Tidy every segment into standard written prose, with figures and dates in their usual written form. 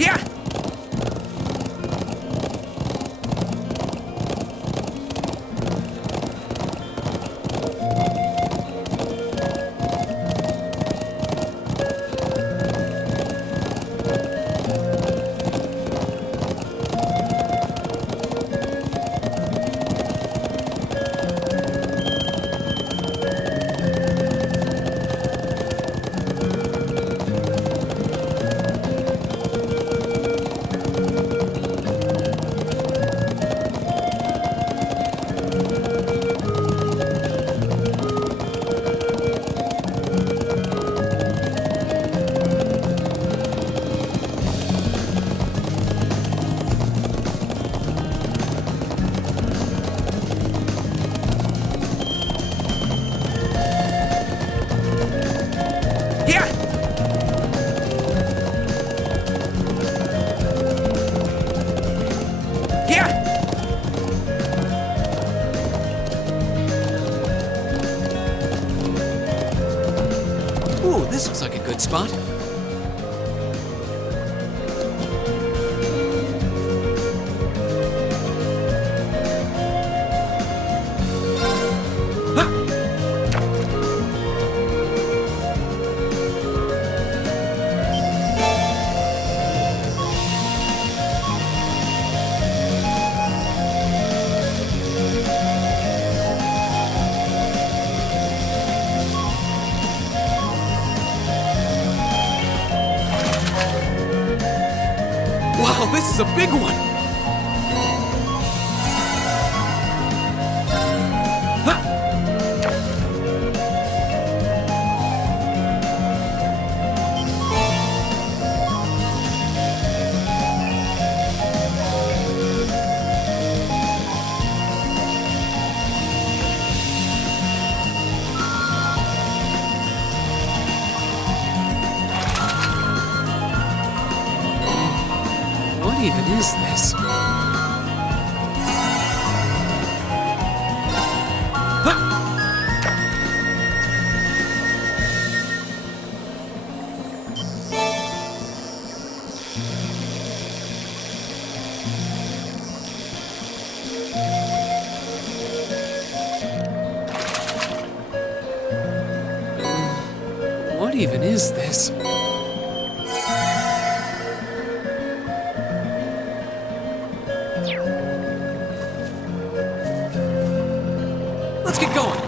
Yeah! Yeah! Yeah! Ooh, this looks like a good spot. Wow, this is a big one! What even is this? What even is this? Let's get going.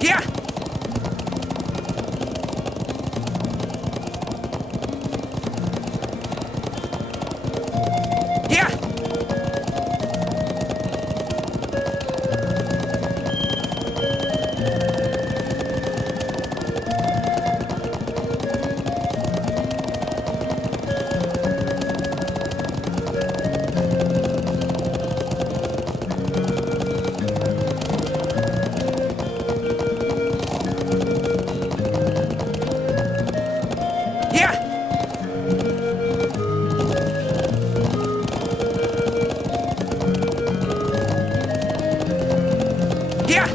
Yeah! Yeah! Yeah!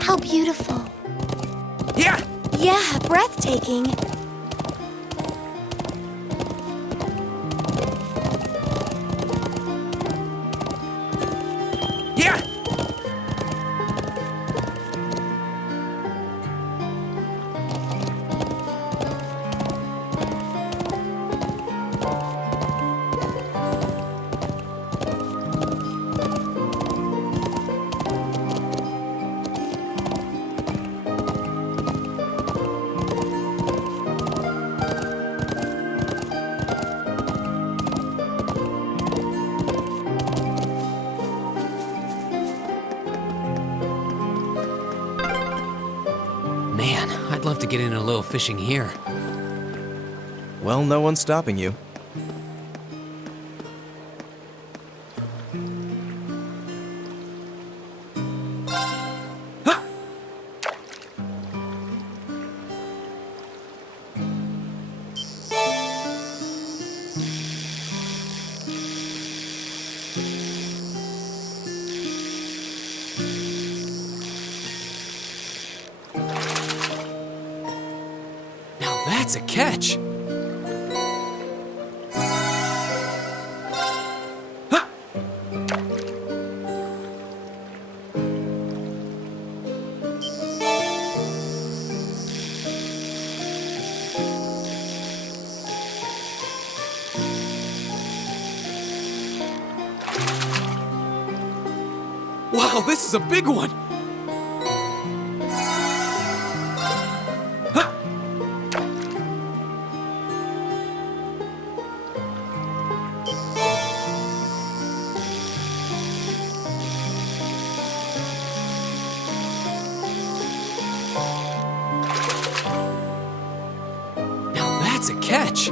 How beautiful. Yeah! Yeah, breathtaking. Yeah! I'd love to get in a little fishing here. Well, no one's stopping you. Now that's a catch. Wow, this is a big one! Now that's a catch!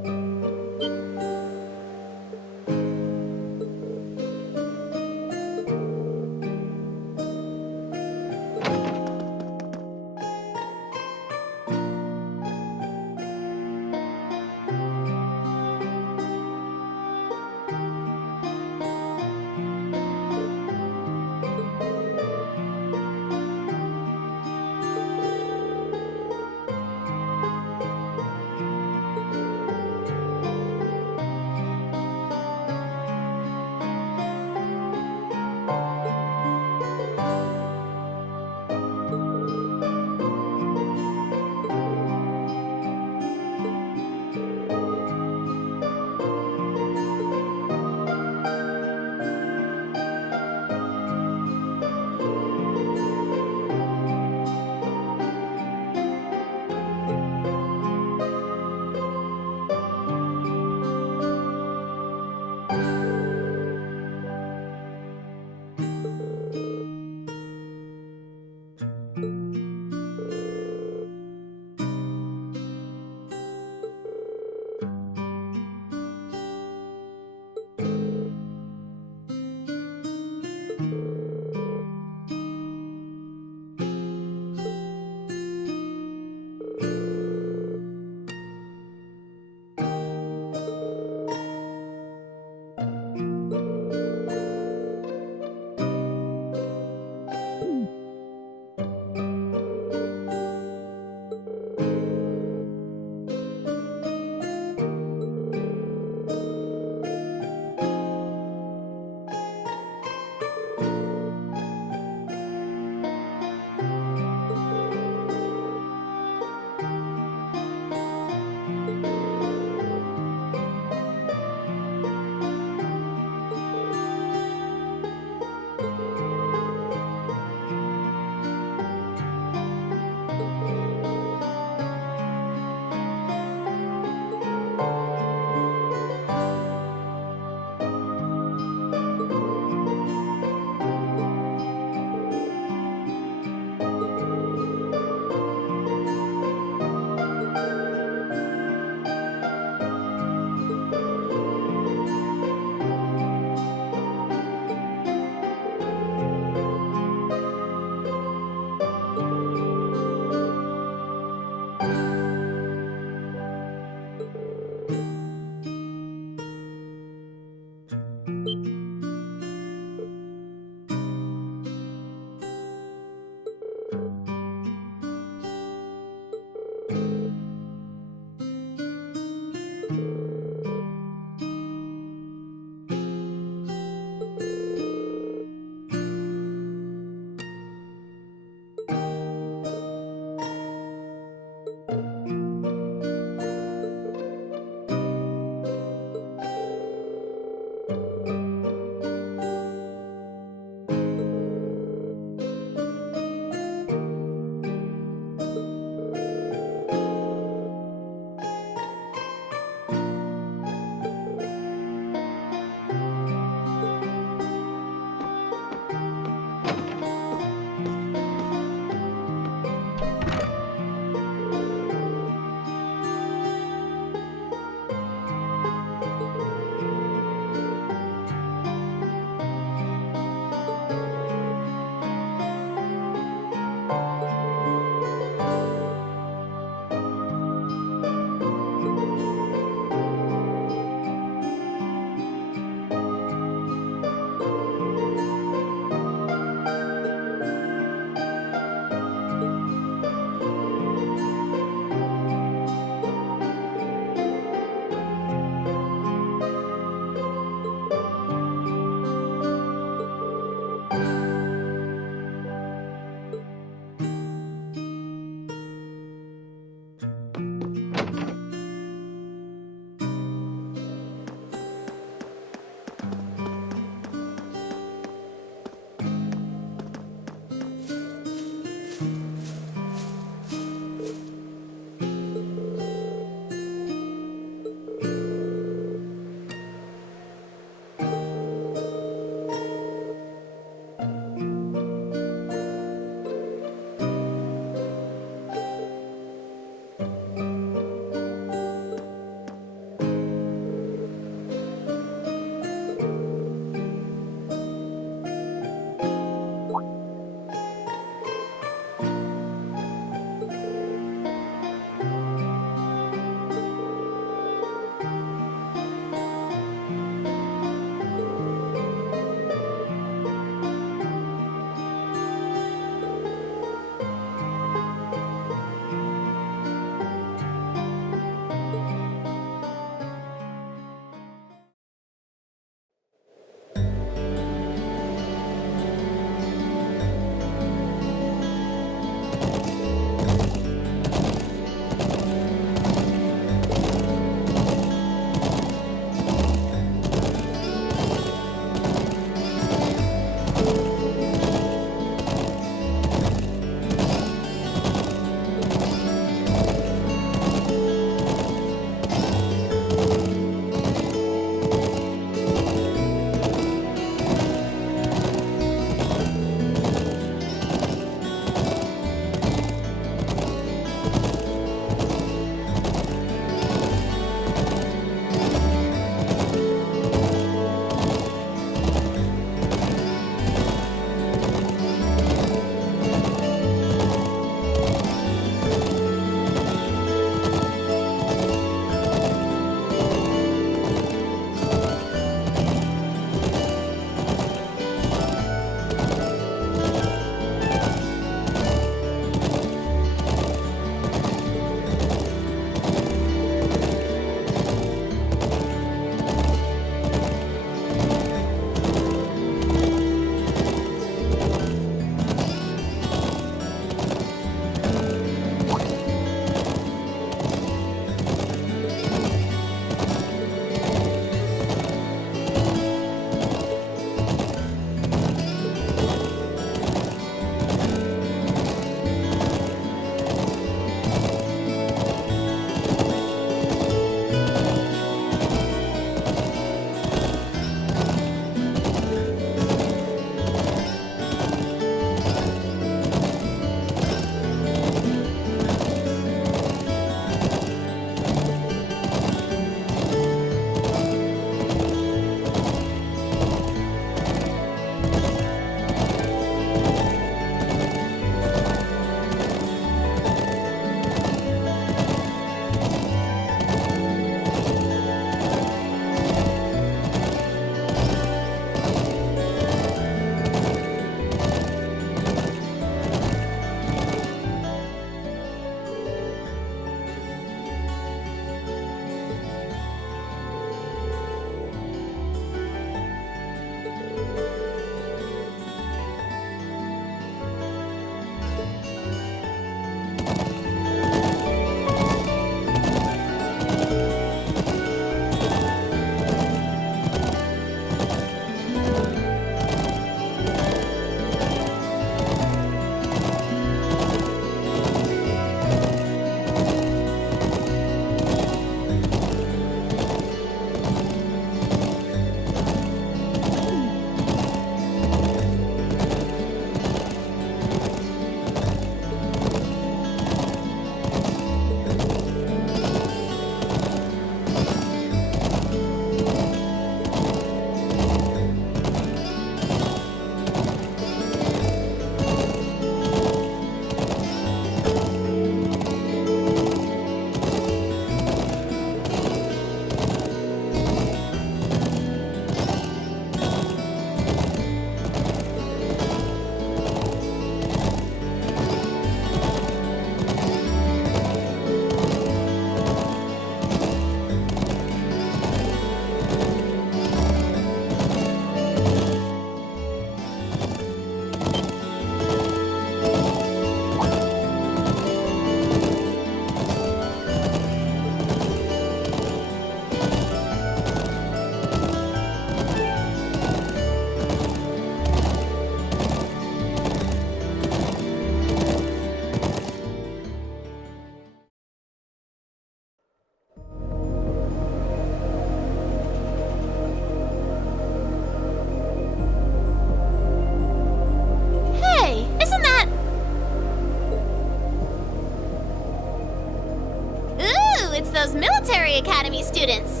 Academy students.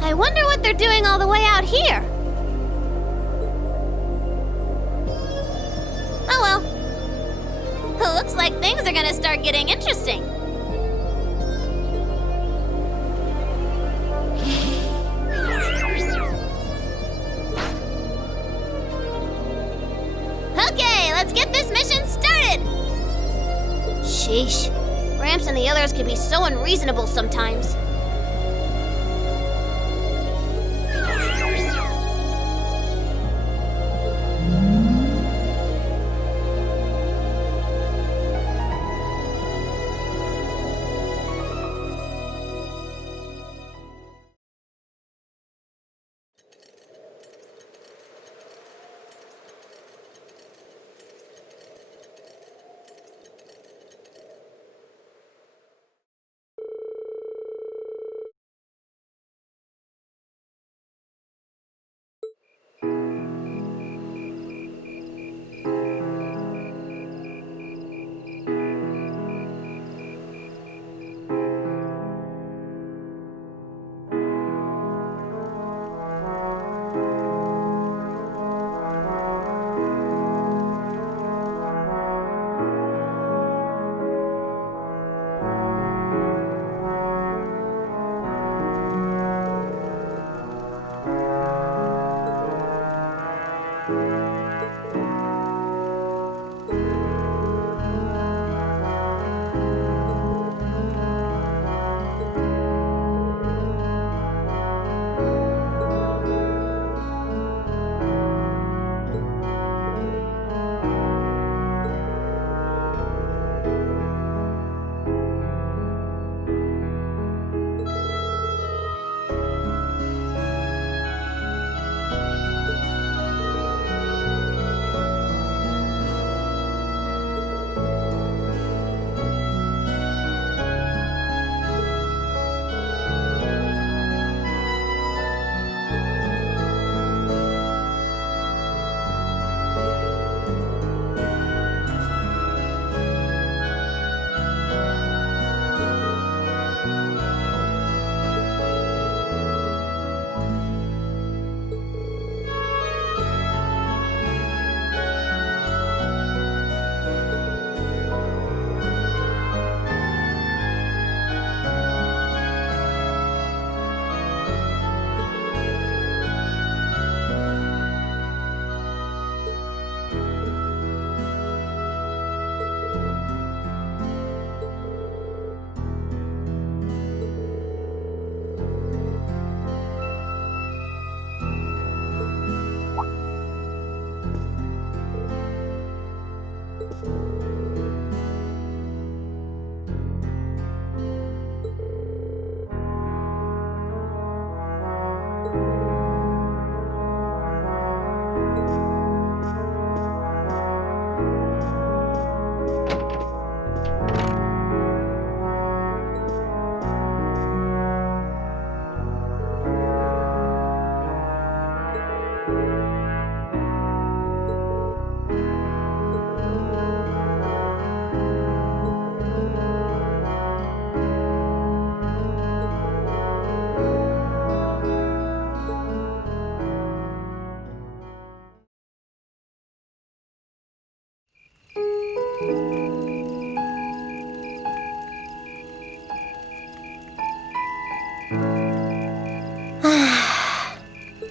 I wonder what they're doing all the way out here. Oh well. Looks like things are gonna start getting interesting. Okay, let's get this mission started! Sheesh. Gramps and the others can be so unreasonable sometimes.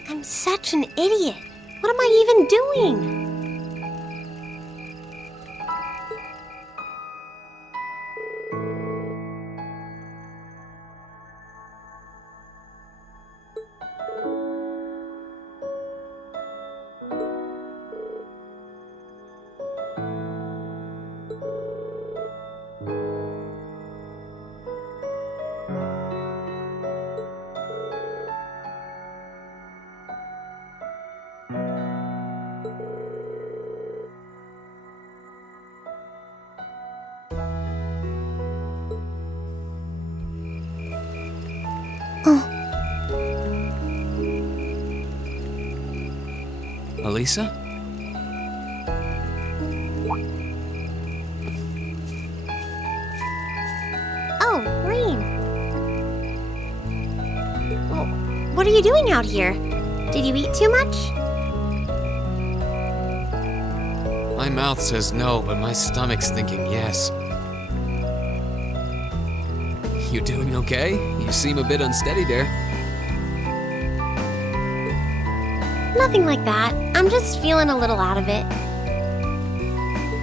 I'm such an idiot. What am I even doing? Elisa? Oh, Reem. what are you doing out here? Did you eat too much? My mouth says no, but my stomach's thinking yes. You doing okay? You seem a bit unsteady there. Nothing like that. I'm just feeling a little out of it.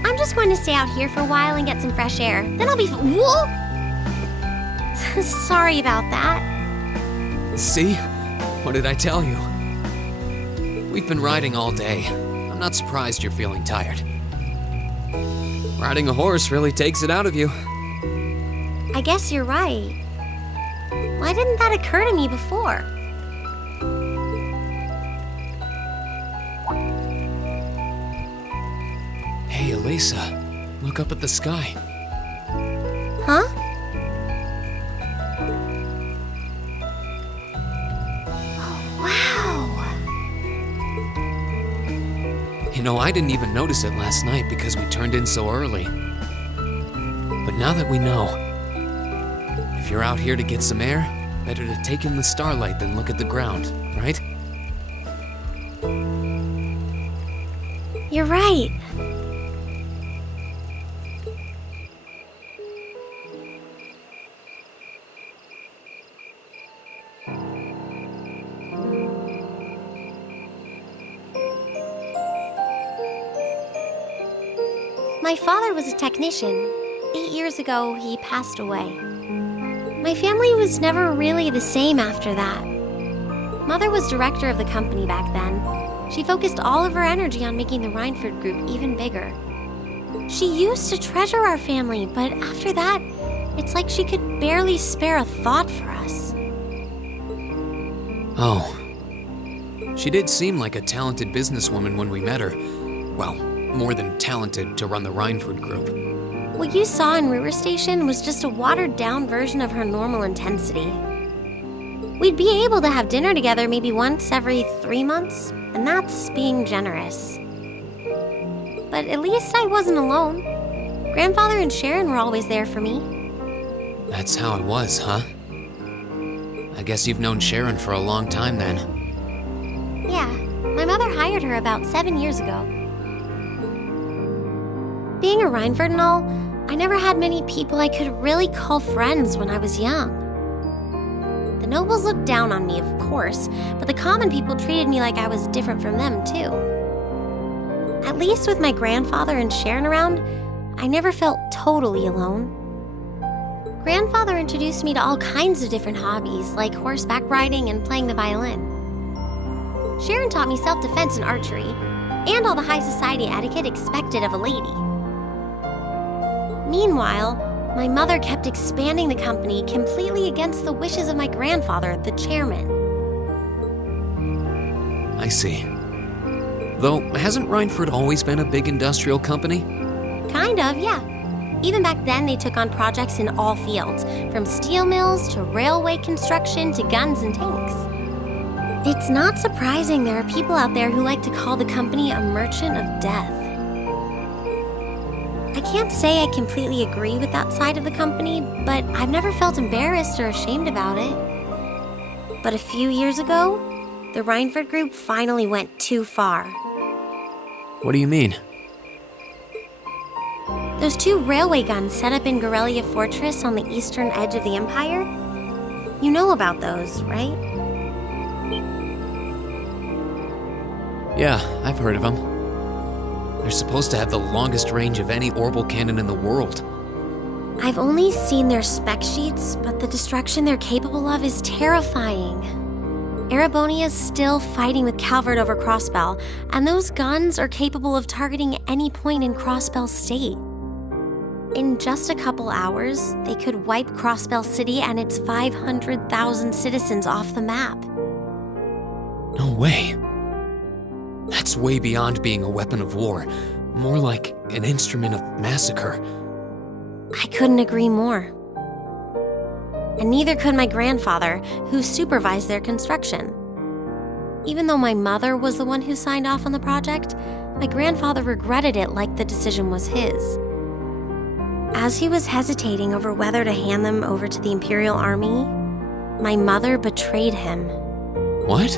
I'm just going to stay out here for a while and get some fresh air. Then I'll be Whoa! Sorry about that. See? What did I tell you? We've been riding all day. I'm not surprised you're feeling tired. Riding a horse really takes it out of you. I guess you're right. Why didn't that occur to me before? Hey, Elisa, look up at the sky. Huh? Oh, wow. You know, I didn't even notice it last night because we turned in so early. But now that we know, if you're out here to get some air, better to take in the starlight than look at the ground, right? You're right. My father was a technician. 8 years ago, he passed away. My family was never really the same after that. Mother was director of the company back then. She focused all of her energy on making the Rhineford Group even bigger. She used to treasure our family, but after that, it's like she could barely spare a thought for us. Oh. She did seem like a talented businesswoman when we met her. Well, more than talented to run the Rhineford Group. What you saw in River Station was just a watered-down version of her normal intensity. We'd be able to have dinner together maybe once every 3 months, and that's being generous. But at least I wasn't alone. Grandfather and Sharon were always there for me. That's how it was, huh? I guess you've known Sharon for a long time then. Yeah, my mother hired her about 7 years ago. Being a Rhineford and all, I never had many people I could really call friends when I was young. The nobles looked down on me, of course, but the common people treated me like I was different from them, too. At least with my grandfather and Sharon around, I never felt totally alone. Grandfather introduced me to all kinds of different hobbies, like horseback riding and playing the violin. Sharon taught me self-defense and archery, and all the high society etiquette expected of a lady. Meanwhile, my mother kept expanding the company completely against the wishes of my grandfather, the chairman. I see. Though, hasn't Rhineford always been a big industrial company? Kind of, yeah. Even back then, they took on projects in all fields, from steel mills to railway construction to guns and tanks. It's not surprising there are people out there who like to call the company a merchant of death. I can't say I completely agree with that side of the company, but I've never felt embarrassed or ashamed about it. But a few years ago, the Rhineford Group finally went too far. What do you mean? Those 2 railway guns set up in Gorelia Fortress on the eastern edge of the Empire? You know about those, right? Yeah, I've heard of them. They're supposed to have the longest range of any orbital cannon in the world. I've only seen their spec sheets, but the destruction they're capable of is terrifying. Erebonia's still fighting with Calvert over Crossbell, and those guns are capable of targeting any point in Crossbell State. In just a couple hours, they could wipe Crossbell City and its 500,000 citizens off the map. No way. That's way beyond being a weapon of war. More like an instrument of massacre. I couldn't agree more. And neither could my grandfather, who supervised their construction. Even though my mother was the one who signed off on the project, my grandfather regretted it like the decision was his. As he was hesitating over whether to hand them over to the Imperial Army, my mother betrayed him. What?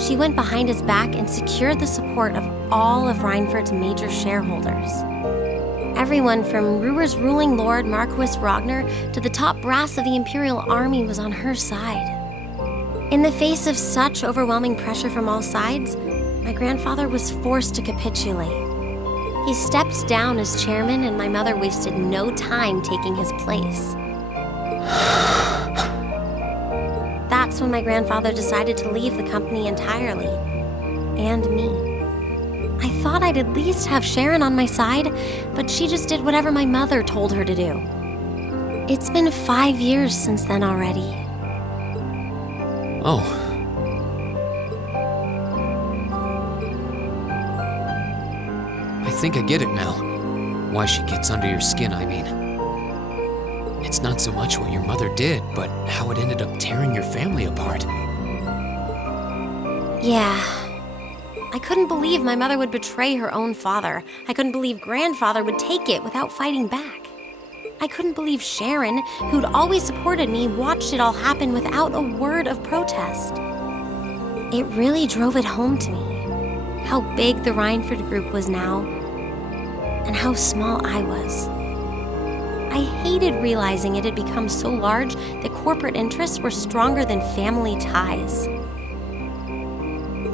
She went behind his back and secured the support of all of Reinford's major shareholders. Everyone from Ruhr's ruling lord Marquis Ragnar to the top brass of the Imperial Army was on her side. In the face of such overwhelming pressure from all sides, my grandfather was forced to capitulate. He stepped down as chairman, and my mother wasted no time taking his place. That's when my grandfather decided to leave the company entirely. And me. I thought I'd at least have Sharon on my side, but she just did whatever my mother told her to do. It's been 5 years since then already. Oh. I think I get it now. Why she gets under your skin, I mean. It's not so much what your mother did, but how it ended up tearing your family apart. Yeah. I couldn't believe my mother would betray her own father. I couldn't believe grandfather would take it without fighting back. I couldn't believe Sharon, who'd always supported me, watched it all happen without a word of protest. It really drove it home to me, how big the Reinford group was now, and how small I was. I hated realizing it had become so large that corporate interests were stronger than family ties.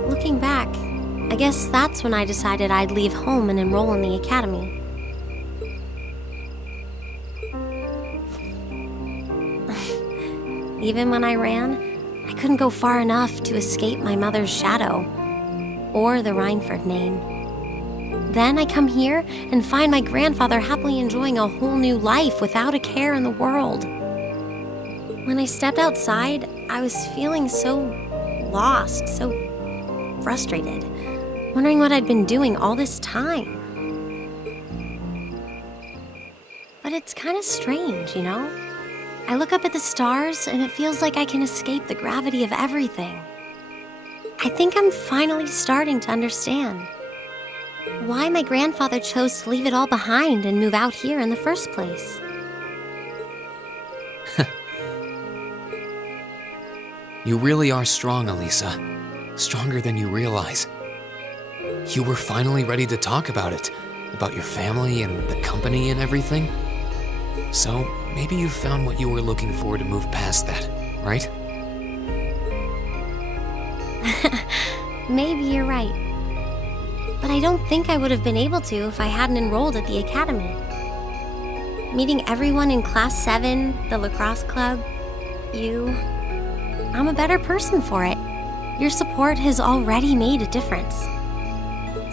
Looking back, I guess that's when I decided I'd leave home and enroll in the academy. Even when I ran, I couldn't go far enough to escape my mother's shadow, or the Reinford name. Then I come here and find my grandfather happily enjoying a whole new life without a care in the world. When I stepped outside, I was feeling so lost, so frustrated, wondering what I'd been doing all this time. But it's kind of strange, you know? I look up at the stars and it feels like I can escape the gravity of everything. I think I'm finally starting to understand why my grandfather chose to leave it all behind and move out here in the first place. You really are strong, Elisa. Stronger than you realize. You were finally ready to talk about it, about your family and the company and everything. So maybe you found what you were looking for to move past that, right? Maybe you're right. But I don't think I would have been able to if I hadn't enrolled at the academy. Meeting everyone in Class 7, the lacrosse club, you... I'm a better person for it. Your support has already made a difference.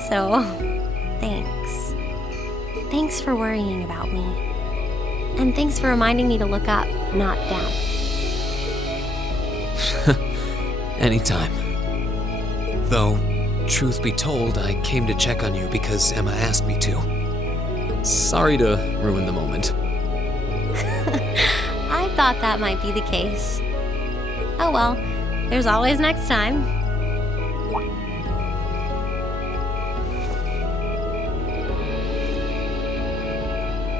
So, thanks. Thanks for worrying about me. And thanks for reminding me to look up, not down. Anytime. Though, truth be told, I came to check on you because Emma asked me to. Sorry to ruin the moment. I thought that might be the case. Oh well, there's always next time.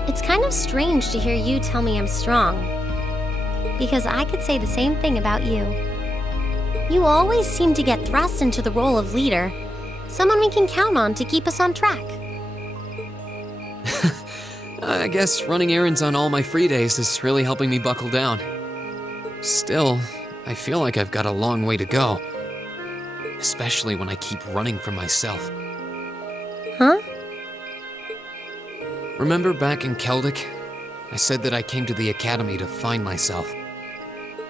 It's kind of strange to hear you tell me I'm strong, because I could say the same thing about you. You always seem to get thrust into the role of leader, someone we can count on to keep us on track. I guess running errands on all my free days is really helping me buckle down. Still, I feel like I've got a long way to go, especially when I keep running from myself. Huh? Remember back in Keldic? I said that I came to the academy to find myself.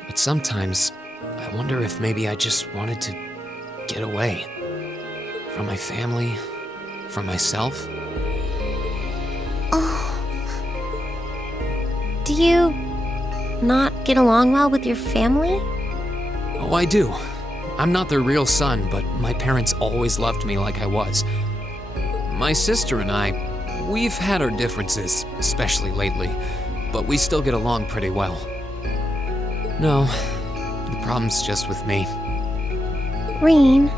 But sometimes, I wonder if maybe I just wanted to get away. From my family, from myself. Oh. Do you not get along well with your family? Oh, I do. I'm not their real son, but my parents always loved me like I was. My sister and I, we've had our differences, especially lately, but we still get along pretty well. No, the problem's just with me. Rean.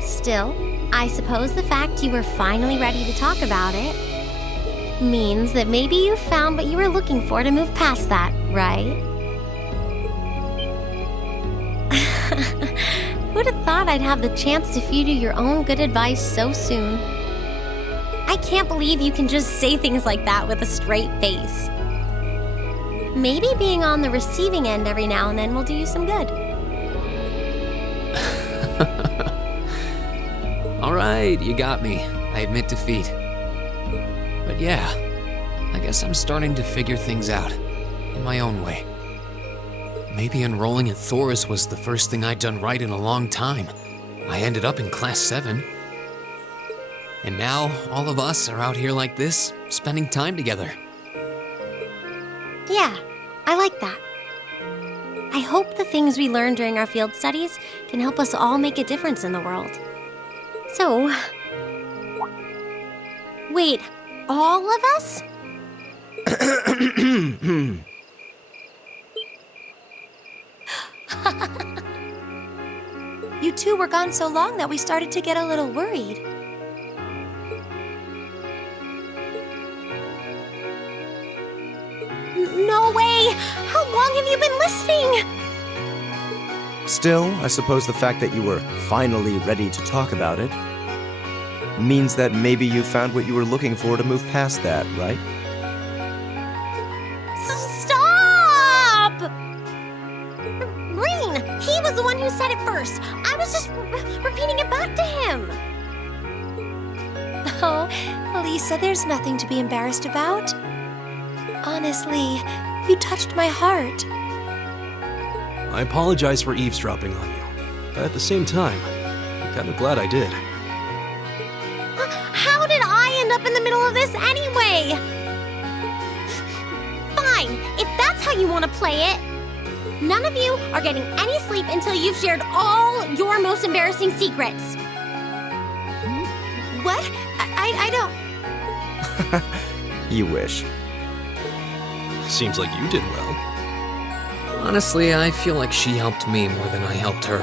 Still, I suppose the fact you were finally ready to talk about it Means that maybe you found what you were looking for to move past that, right? Who'd have thought I'd have the chance to feed you your own good advice so soon? I can't believe you can just say things like that with a straight face. Maybe being on the receiving end every now and then will do you some good. All right, you got me. I admit defeat. But yeah, I guess I'm starting to figure things out in my own way. Maybe enrolling at Thoris was the first thing I'd done right in a long time. I ended up in Class 7. And now all of us are out here like this, spending time together. Yeah, I like that. I hope the things we learned during our field studies can help us all make a difference in the world. So, wait, all of us? You two were gone so long that we started to get a little worried. No way! How long have you been listening? Still, I suppose the fact that you were finally ready to talk about it means that maybe you found what you were looking for to move past that, right? Stop! Green, he was the one who said it first. I was just repeating it back to him. Oh, Lisa, there's nothing to be embarrassed about. Honestly, you touched my heart. I apologize for eavesdropping on you, but at the same time, I'm kind of glad I did. How did I end up in the middle of this anyway? Fine, if that's how you want to play it. None of you are getting any sleep until you've shared all your most embarrassing secrets. What? I don't... You wish. Seems like you did well. Honestly, I feel like she helped me more than I helped her.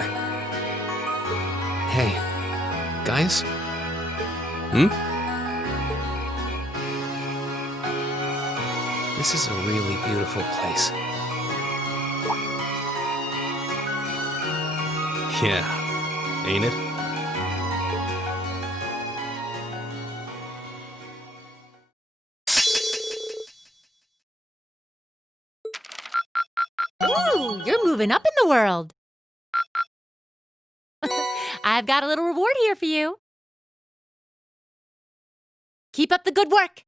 Hey, guys? This is a really beautiful place. Yeah, ain't it? Ooh, you're moving up in the world. I've got a little reward here for you. Keep up the good work.